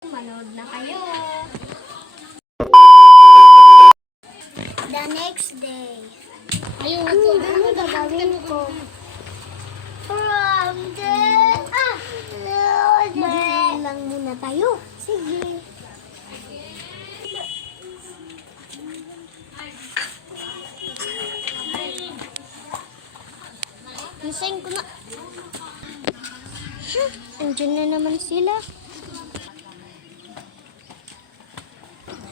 Manood na kayo. The next day. Ayun, Ano gagawin ko? From the... Mag-iin lang muna tayo. Sige. Nasayin ko na. Andiyan na naman sila.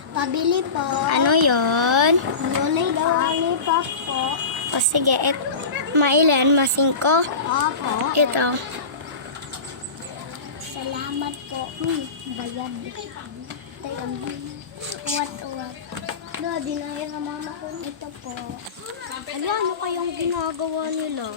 Pabili po. Ano yon? Lollipop po. O sige, mailan? Masingko? Opo. Ito. Salamat po. Bayad. Tayo. Uwat-uwat. Daddy, nangyayon ang mama ko. Ito po. Ano kayong ginagawa nila?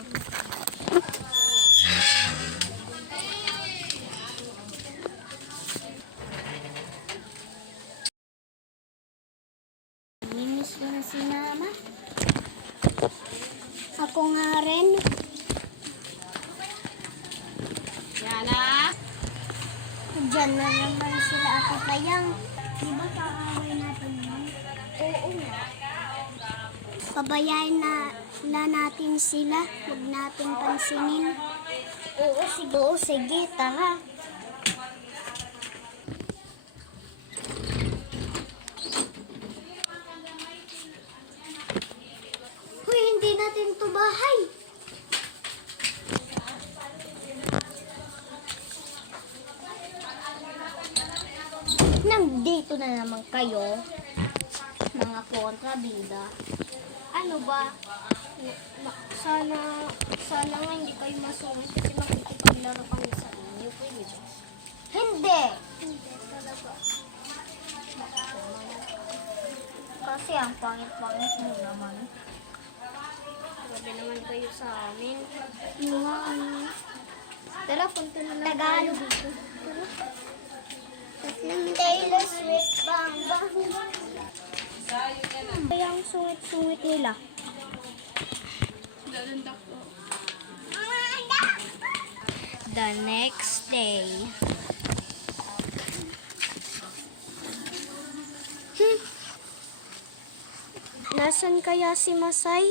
Namiss ko na si mama. Ako nga rin. Yana. Diyan na naman sila ako kayang. Di ba kaaway natin yun? Oo nga. Pabayain na natin sila. Huwag natin pansinin. Oo, sige, tara. Hoy, hindi natin to bahay. Nandito na naman kayo, mga kontrabida. Ano ba? Sana nga hindi kayo masungit kasi makikipaglaro kami sa inyo. Pwede ba? Hindi! Hindi talaga. Kasi ang pangit-pangit mo naman. Grabe naman kayo sa amin. Tara, punta na lang tayo dito. Tara. Taylor Swift, bang bang. Kaya ang sungit-sungit nila. The next day. Nasaan kaya si Masay?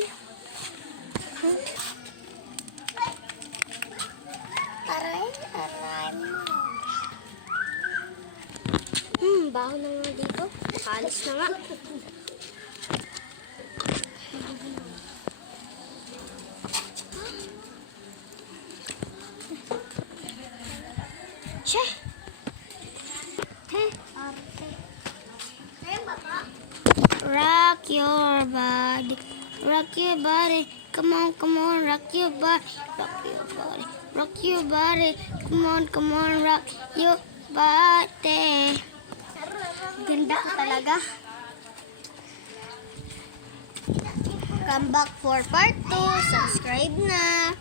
Aray mo. Baho na nga dito. Nakalis na nga. Che! Rock your body. Rock your body. Come on, rock your body. Rock your body. Rock your body. Come on, rock your body. Ganda ka talaga. Come back for part 2. Subscribe na.